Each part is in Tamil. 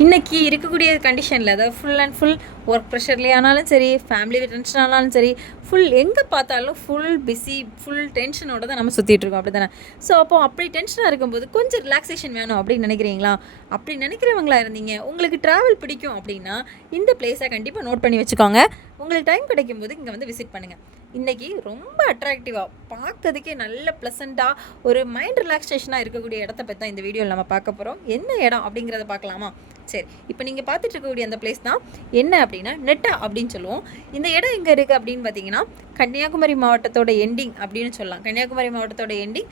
இன்றைக்கி இருக்கக்கூடிய கண்டிஷனில் அதாவது ஃபுல் அண்ட் ஃபுல் ஒர்க் ப்ரெஷர்லேயே ஆனாலும் சரி ஃபேமிலி டென்ஷன் ஆனாலும் சரி ஃபுல் எங்கே பார்த்தாலும் ஃபுல் பிஸி ஃபுல் டென்ஷனோட தான் நம்ம சுற்றிட்டு இருக்கோம் அப்படி தானே ஸோ அப்போ அப்படி டென்ஷனாக இருக்கும்போது கொஞ்சம் ரிலாக்ஸேஷன் வேணும் அப்படின்னு நினைக்கிறீங்களா? அப்படி நினைக்கிறவங்களா இருந்தீங்க உங்களுக்கு ட்ராவல் பிடிக்கும் அப்படின்னா இந்த பிளேஸை கண்டிப்பாக நோட் பண்ணி வச்சுக்கோங்க. உங்களுக்கு டைம் கிடைக்கும்போது இங்கே வந்து விசிட் பண்ணுங்கள் இன்றைக்கி ரொம்ப அட்ராக்டிவாக பார்க்கறதுக்கே நல்ல ப்ளசண்ட்டாக ஒரு மைண்ட் ரிலாக்ஸேஷனாக இருக்கக்கூடிய இடத்த பற்றி தான் இந்த வீடியோவில் நம்ம பார்க்க போகிறோம் என்ன இடம் அப்படிங்கிறத பார்க்கலாமா? சரி இப்போ நீங்கள் பார்த்துட்டு இருக்கக்கூடிய அந்த பிளேஸ் தான் என்ன அப்படின்னா நெட்டா அப்படின்னு சொல்லுவோம். இந்த இடம் எங்கே இருக்குது அப்படின்னு பார்த்தீங்கன்னா கன்னியாகுமரி மாவட்டத்தோட எண்டிங் அப்படின்னு சொல்லலாம். கன்னியாகுமரி மாவட்டத்தோட எண்டிங்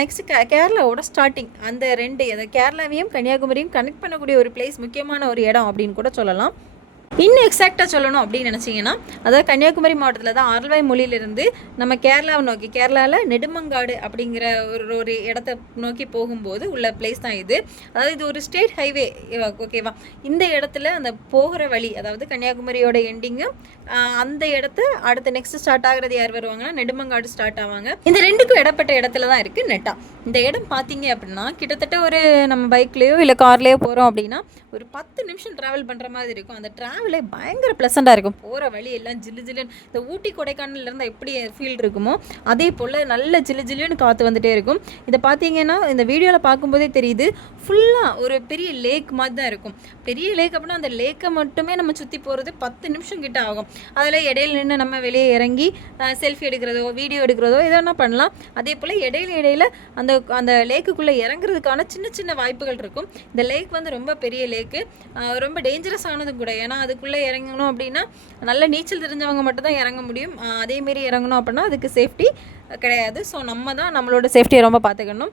நெக்ஸ்ட் கேரளாவோட ஸ்டார்டிங் அந்த ரெண்டு அந்த கேரளாவையும் கன்னியாகுமரியும் கனெக்ட் பண்ணக்கூடிய ஒரு பிளேஸ் முக்கியமான ஒரு இடம் அப்படின்னு கூட சொல்லலாம். இன்னும் எக்ஸாக்டாக சொல்லணும் அப்படின்னு நினச்சிங்கன்னா அதாவது கன்னியாகுமரி மாவட்டத்தில் தான் ஆரல்வாய் மொழியிலிருந்து நம்ம கேரளாவை நோக்கி கேரளாவில் நெடுமங்காடு அப்படிங்கிற ஒரு ஒரு இடத்த நோக்கி போகும்போது உள்ள பிளேஸ் தான் இது. அதாவது இது ஒரு ஸ்டேட் ஹைவே ஓகேவா இந்த இடத்துல அந்த போகிற வழி அதாவது கன்னியாகுமரியோட எண்டிங்கு அந்த இடத்த அடுத்து நெக்ஸ்ட் ஸ்டார்ட் ஆகிறது யார் வருவாங்கன்னா நெடுமங்காடு ஸ்டார்ட் ஆவாங்க. இந்த ரெண்டுக்கும் இடப்பட்ட இடத்துல தான் இருக்குது நெட்டா. இந்த இடம் பார்த்தீங்க அப்படின்னா கிட்டத்தட்ட ஒரு நம்ம பைக்லேயோ இல்லை கார்லேயோ போகிறோம் அப்படின்னா ஒரு பத்து நிமிஷம் ட்ராவல் பண்ணுற மாதிரி இருக்கும். அந்த ட்ராவலே பயங்கர ப்ளசண்ட்டாக இருக்கும். போகிற வழி எல்லாம் ஜில்லு ஜில்லுன்னு இந்த ஊட்டி கொடைக்கானல் இருந்தால் எப்படி ஃபீல் இருக்குமோ அதே போல் நல்ல ஜில்லு ஜில்லுன்னு காற்று வந்துகிட்டே இருக்கும். இதை பார்த்தீங்கன்னா இந்த வீடியோவில் பார்க்கும்போதே தெரியுது ஃபுல்லாக ஒரு பெரிய லேக் மாதிரி தான் இருக்கும். பெரிய லேக் அப்படின்னா அந்த லேக்கை மட்டுமே நம்ம சுற்றி போகிறது பத்து நிமிஷம் கிட்ட ஆகும். அதில் இடையில நின்று நம்ம வெளியே இறங்கி செல்ஃபி எடுக்கிறதோ வீடியோ எடுக்கிறதோ எதனா பண்ணலாம். அதே போல் இடையில இடையில அந்த அந்த லேக்குக்குள்ளே இறங்குறதுக்கான சின்ன சின்ன வாய்ப்புகள் இருக்கும். இந்த லேக் வந்து ரொம்ப பெரிய லேக்கு. ரொம்ப டேஞ்சரஸ் ஆனதும் கூட. ஏன்னா அதுக்குள்ளே இறங்கணும் அப்படின்னா நல்ல நீச்சல் தெரிஞ்சவங்க மட்டும்தான் இறங்க முடியும். அதேமாரி இறங்கணும் அப்படின்னா அதுக்கு சேஃப்டி கிடையாது. ஸோ நம்ம தான் நம்மளோட சேஃப்டியை ரொம்ப பார்த்துக்கணும்.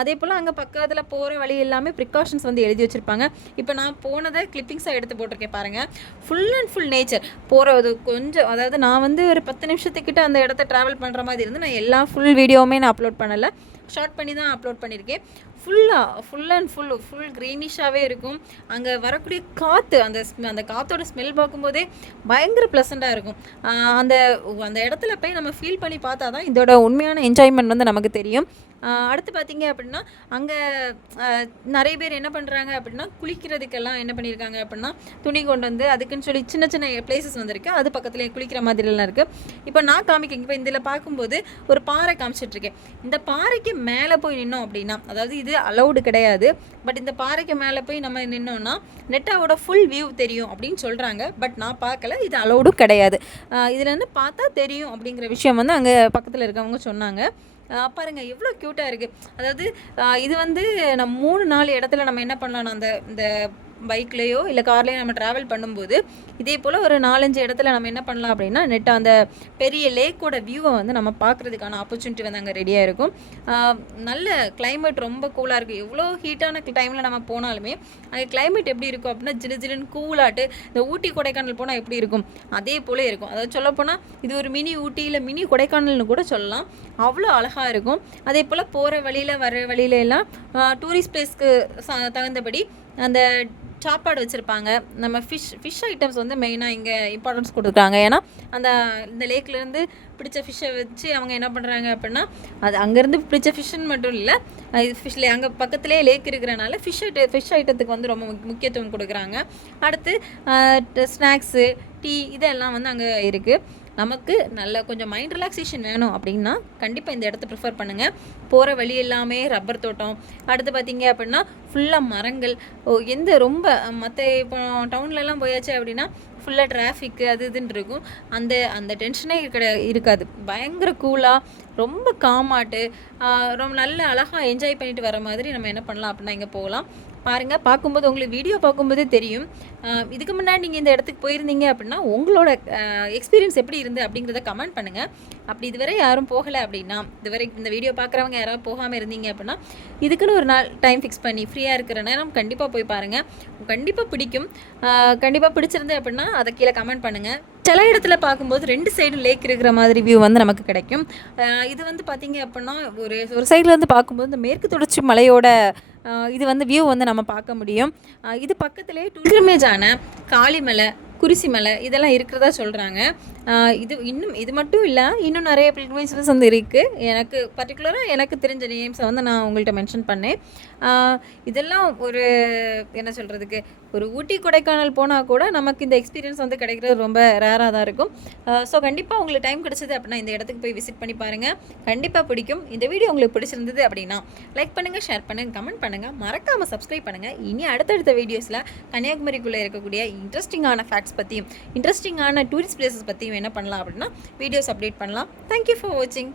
அதே போல் அங்கே பக்கத்தில் போகிற வழி எல்லாமே ப்ரிகாஷன்ஸ் வந்து எழுதி வச்சுருப்பாங்க. இப்போ நான் போனதை கிளிப்பிங்ஸாக எடுத்து போட்டிருக்கேன் பாருங்கள் ஃபுல் அண்ட் ஃபுல் நேச்சர் போகிறது கொஞ்சம் அதாவது நான் வந்து ஒரு பத்து நிமிஷத்துக்கிட்ட அந்த இடத்த ட்ராவல் பண்ணுற மாதிரி இருந்து நான் எல்லா ஃபுல் வீடியோவுமே நான் அப்லோட் பண்ணலை. ஷார்ட் பண்ணி தான் அப்லோட் பண்ணியிருக்கேன் ஃபுல்லாக ஃபுல் அண்ட் ஃபுல் ஃபுல் க்ரீனிஷாகவே இருக்கும். அங்கே வரக்கூடிய காற்று அந்த அந்த காற்றோட ஸ்மெல் பார்க்கும்போதே பயங்கர ப்ளசண்ட்டாக இருக்கும். அந்த அந்த இடத்துல போய் நம்ம ஃபீல் பண்ணி பார்த்தா தான் இதோட உண்மையான என்ஜாய்மெண்ட் வந்து நமக்கு தெரியும். அடுத்து பார்த்தீங்க அப்படின்னா அங்கே நிறைய பேர் என்ன பண்ணுறாங்க அப்படின்னா குளிக்கிறதுக்கெல்லாம் என்ன பண்ணியிருக்காங்க அப்படின்னா துணி கொண்டு வந்து அதுக்குன்னு சொல்லி சின்ன சின்ன பிளேசஸ் வந்திருக்கு. அது பக்கத்துலேயே குளிக்கிற மாதிரிலாம் இருக்குது இப்போ நான் காமிக்கிறேன். இப்போ இதில் பார்க்கும்போது ஒரு பாறை காமிச்சிட்ருக்கேன் இந்த பாறைக்கு மேலே போய் நின்னோம் அப்படின்னா அதாவது இது அலௌடு கிடையாது. பட் இந்த பாறைக்கு மேலே போய் நம்ம நின்னோம்னா நெட்டாவோட ஃபுல் வியூ தெரியும் அப்படின்னு சொல்கிறாங்க பட் நான் பார்க்கல இது அலௌடும் கிடையாது. இதுலேருந்து பார்த்தா தெரியும் அப்படிங்கிற விஷயம் வந்து அங்கே பக்கத்தில் இருக்கவங்க சொன்னாங்க. பாருங்கள் பாருங்க எவ்வளோ க்யூட்டாக இருக்குது அதாவது இது வந்து நம்ம மூணு நாலு இடத்துல நம்ம என்ன பண்ணலாம்? அந்த இந்த பைக்லேயோ இல்லை கார்லேயோ நம்ம ட்ராவல் பண்ணும்போது இதே போல் ஒரு நாலஞ்சு இடத்துல நம்ம என்ன பண்ணலாம் அப்படின்னா நெட் அந்த பெரிய லேக்கோட வியூவை வந்து நம்ம பார்க்குறதுக்கான ஆப்பர்ச்சுனிட்டி வந்து அங்கே ரெடியாக இருக்கும். நல்ல கிளைமேட் ரொம்ப கூலாக இருக்கும் எவ்வளோ ஹீட்டான டைமில் நம்ம போனாலுமே அங்கே கிளைமேட் எப்படி இருக்கும் அப்படின்னா ஜிலு ஜிலுன்னு கூலாட்டு இந்த ஊட்டி கொடைக்கானல் போனால் எப்படி இருக்கும்? அதே போல இருக்கும். அதாவது சொல்லப்போனால் இது ஒரு மினி ஊட்டி இல்லை மினி கொடைக்கானல்னு கூட சொல்லலாம். அவ்வளோ அழகாக இருக்கும். அதே போல் போகிற வழியில் வர வழியில எல்லாம் டூரிஸ்ட் பிளேஸ்க்கு தகுந்தபடி அந்த சாப்பாடு வச்சுருப்பாங்க. நம்ம ஃபிஷ் ஃபிஷ் ஐட்டம்ஸ் வந்து மெயினாக இங்கே இம்பார்ட்டன்ஸ் கொடுக்குறாங்க. ஏன்னா அந்த இந்த லேக்லேருந்து பிடிச்ச ஃபிஷ்ஷை வச்சு அவங்க என்ன பண்ணுறாங்க அப்படின்னா அது அங்கேருந்து பிடிச்ச ஃபிஷ்ஷுன்னு மட்டும் இல்லை இது ஃபிஷ்ல அங்கே பக்கத்துலேயே லேக் இருக்கிறனால ஃபிஷ் ஐட்ட ஃபிஷ் ஐட்டத்துக்கு வந்து ரொம்ப முக்கியத்துவம் கொடுக்குறாங்க. அடுத்து ஸ்நாக்ஸு டீ இதெல்லாம் வந்து அங்கே இருக்குது நமக்கு நல்ல கொஞ்சம் மைண்ட் ரிலாக்ஸேஷன் வேணும் அப்படின்னா கண்டிப்பாக இந்த இடத்த ப்ரிஃபர் பண்ணுங்கள் போகிற வழி எல்லாமே ரப்பர் தோட்டம். அடுத்து பார்த்தீங்க அப்படின்னா ஃபுல்லாக மரங்கள். ஓ எந்த ரொம்ப மற்ற இப்போ டவுன்லலாம் போயாச்சு அப்படின்னா ஃபுல்லாக டிராஃபிக்கு அது இதுன்னு இருக்கும். அந்த அந்த டென்ஷனே கிடையாது இருக்காது. பயங்கர கூலாக ரொம்ப காமாட்டு ரொம்ப நல்ல அழகாக என்ஜாய் பண்ணிட்டு வர மாதிரி நம்ம என்ன பண்ணலாம் அப்படின்னா இங்கே போகலாம். பாருங்கள் பார்க்கும்போது உங்களுக்கு வீடியோ பார்க்கும்போதே தெரியும். இதுக்கு முன்னாடி நீங்கள் இந்த இடத்துக்கு போயிருந்தீங்க அப்படின்னா உங்களோட எக்ஸ்பீரியன்ஸ் எப்படி இருந்து அப்படிங்கிறத கமெண்ட் பண்ணுங்கள் அப்படி இதுவரை யாரும் போகலை அப்படின்னா இதுவரை இந்த வீடியோ பார்க்குறவங்க யாராவது போகாமல் இருந்தீங்க அப்படின்னா இதுக்குன்னு ஒரு நாள் டைம் ஃபிக்ஸ் பண்ணி ஃப்ரீயாக இருக்கிற நேரம் கண்டிப்பாக போய் பாருங்கள் கண்டிப்பாக பிடிக்கும். கண்டிப்பாக பிடிச்சிருந்து அப்படின்னா அதை கீழே கமெண்ட் பண்ணுங்கள் சில இடத்துல பார்க்கும்போது ரெண்டு சைடும் லேக் இருக்கிற மாதிரி வியூ வந்து நமக்கு கிடைக்கும். இது வந்து பார்த்தீங்க அப்படின்னா ஒரு ஒரு சைடில் இருந்து பார்க்கும்போது இந்த மேற்கு தொடர்ச்சி மலையோட இது வந்து வியூ வந்து நம்ம பார்க்க முடியும். இது பக்கத்துலேயே டூரிமேஜான காளிமலை குறிசி மலை இதெல்லாம் இருக்கிறதா சொல்கிறாங்க இது இன்னும் இது மட்டும் இல்லை இன்னும் நிறைய பில்கிரிமேஜஸ் வந்து இருக்குது எனக்கு பர்டிகுலராக எனக்கு தெரிஞ்ச நேம்ஸை வந்து நான் உங்கள்கிட்ட மென்ஷன் பண்ணேன். இதெல்லாம் ஒரு என்ன சொல்கிறதுக்கு ஒரு ஊட்டி கொடைக்கானல் போனால் கூட நமக்கு இந்த எக்ஸ்பீரியன்ஸ் வந்து கிடைக்கிறது ரொம்ப ரேராக தான் இருக்கும். ஸோ கண்டிப்பாக உங்களுக்கு டைம் கிடச்சிது அப்படின்னா இந்த இடத்துக்கு போய் விசிட் பண்ணி பாருங்கள் கண்டிப்பாக பிடிக்கும். இந்த வீடியோ உங்களுக்கு பிடிச்சிருந்தது அப்படின்னா லைக் பண்ணுங்கள் ஷேர் பண்ணுங்கள் கமெண்ட் பண்ணுங்கள் பண்ணுங்கள் மறக்காமல் சப்ஸ்கிரைப் பண்ணுங்கள் இனி அடுத்தடுத்த வீடியோஸில் கன்னியாகுமரிக்குள்ளே இருக்கக்கூடிய இன்ட்ரெஸ்டிங்கான ஃபேக்ட்ஸ் பற்றியும் இன்ட்ரெஸ்டிங்கான டூரிஸ்ட் பிளேசஸ் பற்றியும் என்ன பண்ணலாம் அப்படின்னா வீடியோஸ் அப்டேட் பண்ணலாம். தேங்க்யூ ஃபார் வாட்சிங்